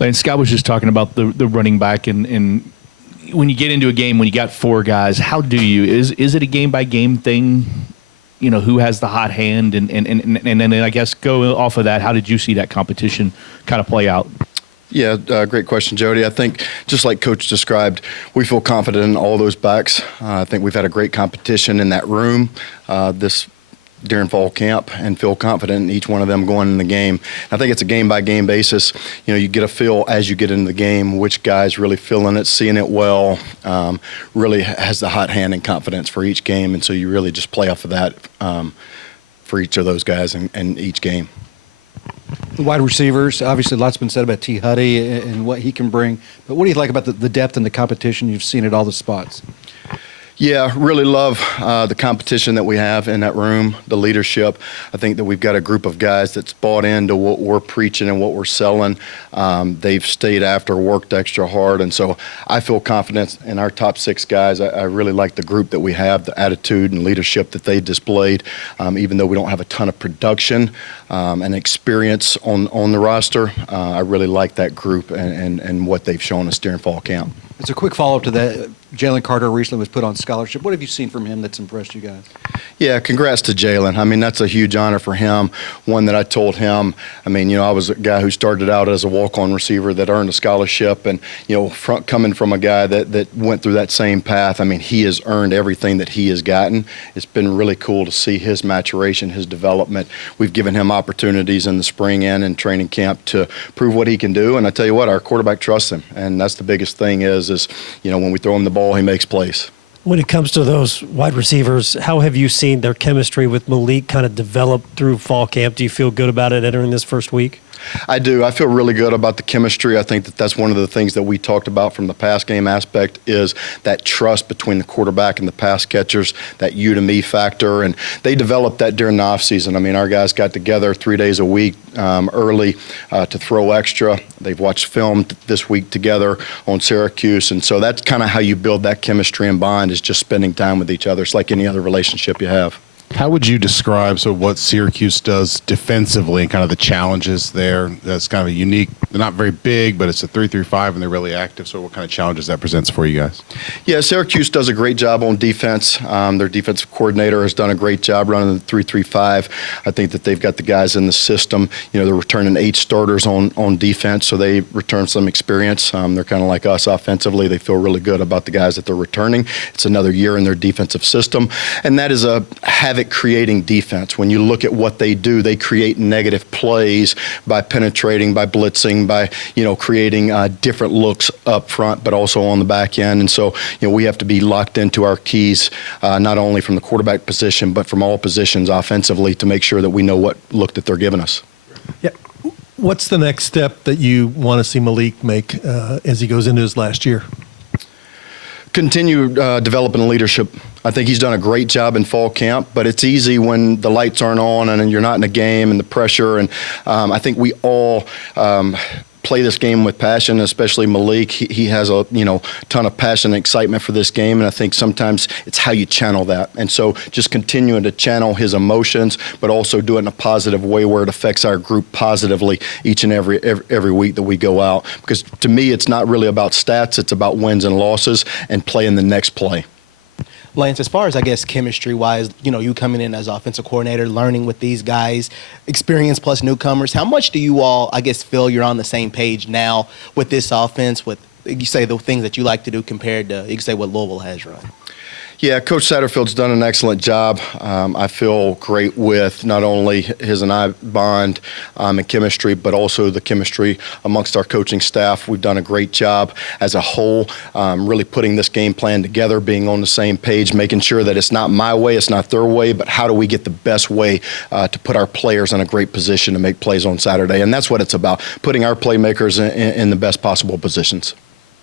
And Scott was just talking about the running back, and when you get into a game, when you got four guys, how do you, is it a game-by-game thing? You know, who has the hot hand, and then I guess go off of that, how did you see that competition kind of play out? Yeah, great question, Jody. I think just like Coach described, we feel confident in all those backs. I think we've had a great competition in that room during fall camp and feel confident in each one of them going in the game. I think it's a game-by-game basis. You know, you get a feel as you get into the game which guy's really feeling it, seeing it well, really has the hot hand and confidence for each game, and so you really just play off of that for each of those guys in each game. The wide receivers, obviously lots been said about T. Huddy and what he can bring, but what do you like about the depth and the competition you've seen at all the spots? Yeah, really love the competition that we have in that room, the leadership. I think that we've got a group of guys that's bought into what we're preaching and what we're selling. They've stayed after, worked extra hard, and so I feel confident in our top six guys. I really like the group that we have, the attitude and leadership that they displayed, even though we don't have a ton of production and experience on the roster. I really like that group and what they've shown us during fall camp. As a quick follow-up to that, Jalen Carter recently was put on scholarship. What have you seen from him that's impressed you guys? Yeah, congrats to Jalen. I mean, that's a huge honor for him. One that I told him, I mean, you know, I was a guy who started out as a walk-on receiver that earned a scholarship, and, you know, coming from a guy that went through that same path, I mean, he has earned everything that he has gotten. It's been really cool to see his maturation, his development. We've given him opportunities in the spring and in training camp to prove what he can do, and I tell you what, our quarterback trusts him, and that's the biggest thing is, you know, when we throw him the ball, he makes plays. When it comes to those wide receivers, how have you seen their chemistry with Malik kind of develop through fall camp? Do you feel good about it entering this first week? I do. I feel really good about the chemistry. I think that that's one of the things that we talked about from the pass game aspect is that trust between the quarterback and the pass catchers, that you to me factor. And they developed that during the offseason. I mean, our guys got together 3 days a week early to throw extra. They've watched film this week together on Syracuse. And so that's kind of how you build that chemistry and bond is just spending time with each other. It's like any other relationship you have. How would you describe what Syracuse does defensively and kind of the challenges there? That's kind of a unique. They're not very big, but it's a 3-3-5 and they're really active. So what kind of challenges that presents for you guys? Yeah, Syracuse does a great job on defense. Their defensive coordinator has done a great job running the 3-3-5. I think that they've got the guys in the system. You know, they're returning 8 starters on defense, so they return some experience. They're kind of like us offensively. They feel really good about the guys that they're returning. It's another year in their defensive system, and that is a creating defense. When you look at what they do, they create negative plays by penetrating, by blitzing, by, you know, creating different looks up front, but also on the back end. And so, you know, we have to be locked into our keys, not only from the quarterback position, but from all positions offensively to make sure that we know what look that they're giving us. Yeah. What's the next step that you want to see Malik make as he goes into his last year? Continue developing leadership. I think he's done a great job in fall camp, but it's easy when the lights aren't on and you're not in a game and the pressure. And I think we all play this game with passion, especially Malik. He has a ton of passion and excitement for this game, and I think sometimes it's how you channel that. And so just continuing to channel his emotions, but also do it in a positive way where it affects our group positively each and every week that we go out. Because to me, it's not really about stats, it's about wins and losses and playing the next play. Lance, as far as, I guess, chemistry-wise, you know, you coming in as offensive coordinator, learning with these guys, experience plus newcomers, how much do you all, I guess, feel you're on the same page now with this offense, with, you say, the things that you like to do compared to, you can say, what Louisville has run? Yeah, Coach Satterfield's done an excellent job. I feel great with not only his and I bond and chemistry, but also the chemistry amongst our coaching staff. We've done a great job as a whole, really putting this game plan together, being on the same page, making sure that it's not my way, it's not their way, but how do we get the best way to put our players in a great position to make plays on Saturday. And that's what it's about, putting our playmakers in the best possible positions.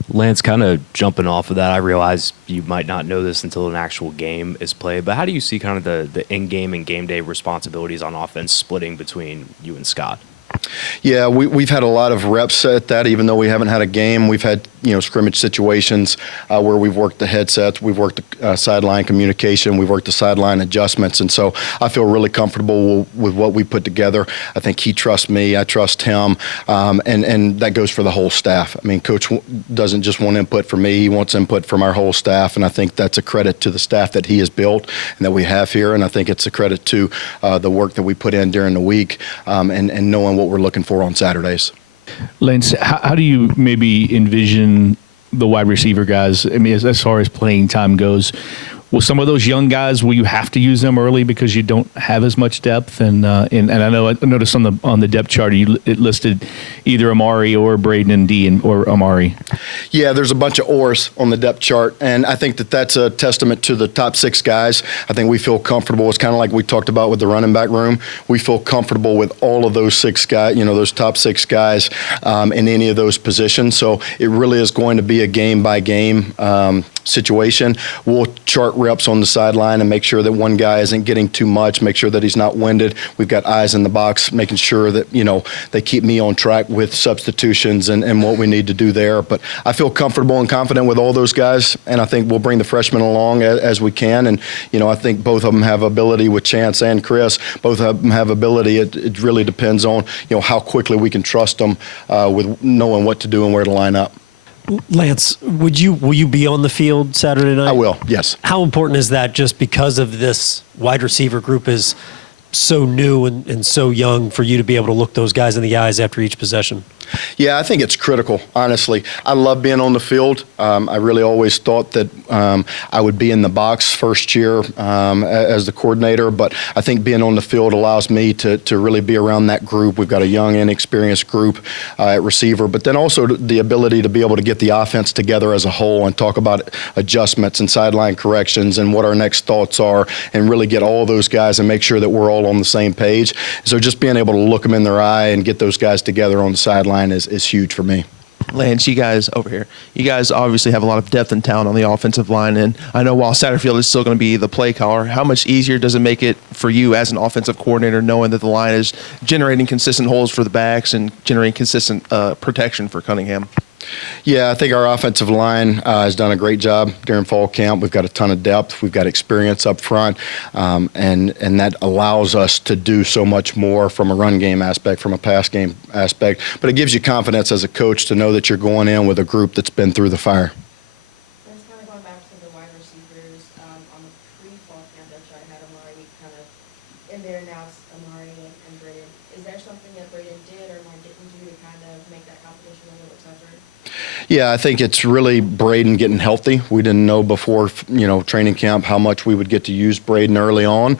Lance, kind of jumping off of that, I realize you might not know this until an actual game is played, but how do you see kind of the in-game and game day responsibilities on offense splitting between you and Scott? Yeah, we've had a lot of reps at that, even though we haven't had a game. We've had, scrimmage situations where we've worked the headsets, we've worked the sideline communication, we've worked the sideline adjustments. And so I feel really comfortable with what we put together. I think he trusts me, I trust him, and that goes for the whole staff. I mean, Coach doesn't just want input from me, he wants input from our whole staff, and I think that's a credit to the staff that he has built and that we have here, and I think it's a credit to the work that we put in during the week and knowing what we're looking for on Saturdays. Lance, how do you maybe envision the wide receiver guys? I mean, as far as playing time goes, will some of those young guys, will you have to use them early because you don't have as much depth? And I noticed on the depth chart it listed either Amari or Braden and D or Amari. Yeah, there's a bunch of ors on the depth chart, and I think that's a testament to the top 6 guys. I think we feel comfortable. It's kind of like we talked about with the running back room. We feel comfortable with all of those 6 guys, those top 6 guys in any of those positions. So it really is going to be a game-by-game situation. We'll chart reps on the sideline and make sure that one guy isn't getting too much, make sure that he's not winded. We've got eyes in the box, making sure that, they keep me on track with substitutions and what we need to do there. But I feel comfortable and confident with all those guys, and I think we'll bring the freshmen along as we can. And, I think both of them have ability with Chance and Chris. Both of them have ability. It really depends on, how quickly we can trust them with knowing what to do and where to line up. Lance, will you be on the field Saturday night? I will, yes. How important is that just because of this wide receiver group is so new and so young for you to be able to look those guys in the eyes after each possession? Yeah, I think it's critical, honestly. I love being on the field. I really always thought that I would be in the box first year as the coordinator, but I think being on the field allows me to really be around that group. We've got a young, inexperienced group at receiver, but then also the ability to be able to get the offense together as a whole and talk about adjustments and sideline corrections and what our next thoughts are and really get all those guys and make sure that we're all on the same page. So just being able to look them in their eye and get those guys together on the sideline is huge for me. Lance, you guys over here, you guys obviously have a lot of depth and talent on the offensive line, and I know while Satterfield is still going to be the play caller, how much easier does it make it for you as an offensive coordinator knowing that the line is generating consistent holes for the backs and generating consistent protection for Cunningham? Yeah, I think our offensive line has done a great job during fall camp. We've got a ton of depth. We've got experience up front, and that allows us to do so much more from a run game aspect, from a pass game aspect. But it gives you confidence as a coach to know that you're going in with a group that's been through the fire. That's kind of going back to the wide receivers. On the pre-fall camp that I had Amari kind of in there now, Amari and Braden. Is there something that Braden did or Amari didn't do to kind of make that competition a little bit tougher? Yeah, I think it's really Braden getting healthy. We didn't know before, training camp how much we would get to use Braden early on.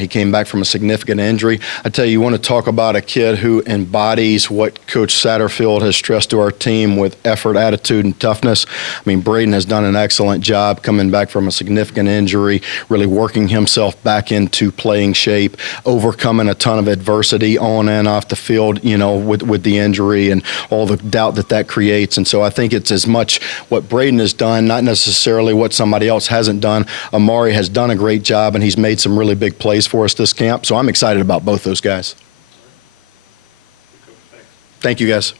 He came back from a significant injury. I tell you want to talk about a kid who embodies what Coach Satterfield has stressed to our team with effort, attitude, and toughness. I mean, Braden has done an excellent job coming back from a significant injury, really working himself back into playing shape, overcoming a ton of adversity on and off the field, with the injury and all the doubt that creates. And so I think it's as much what Braden has done, not necessarily what somebody else hasn't done. Amari has done a great job, and he's made some really big plays for us this camp. So I'm excited about both those guys. Thank you, guys.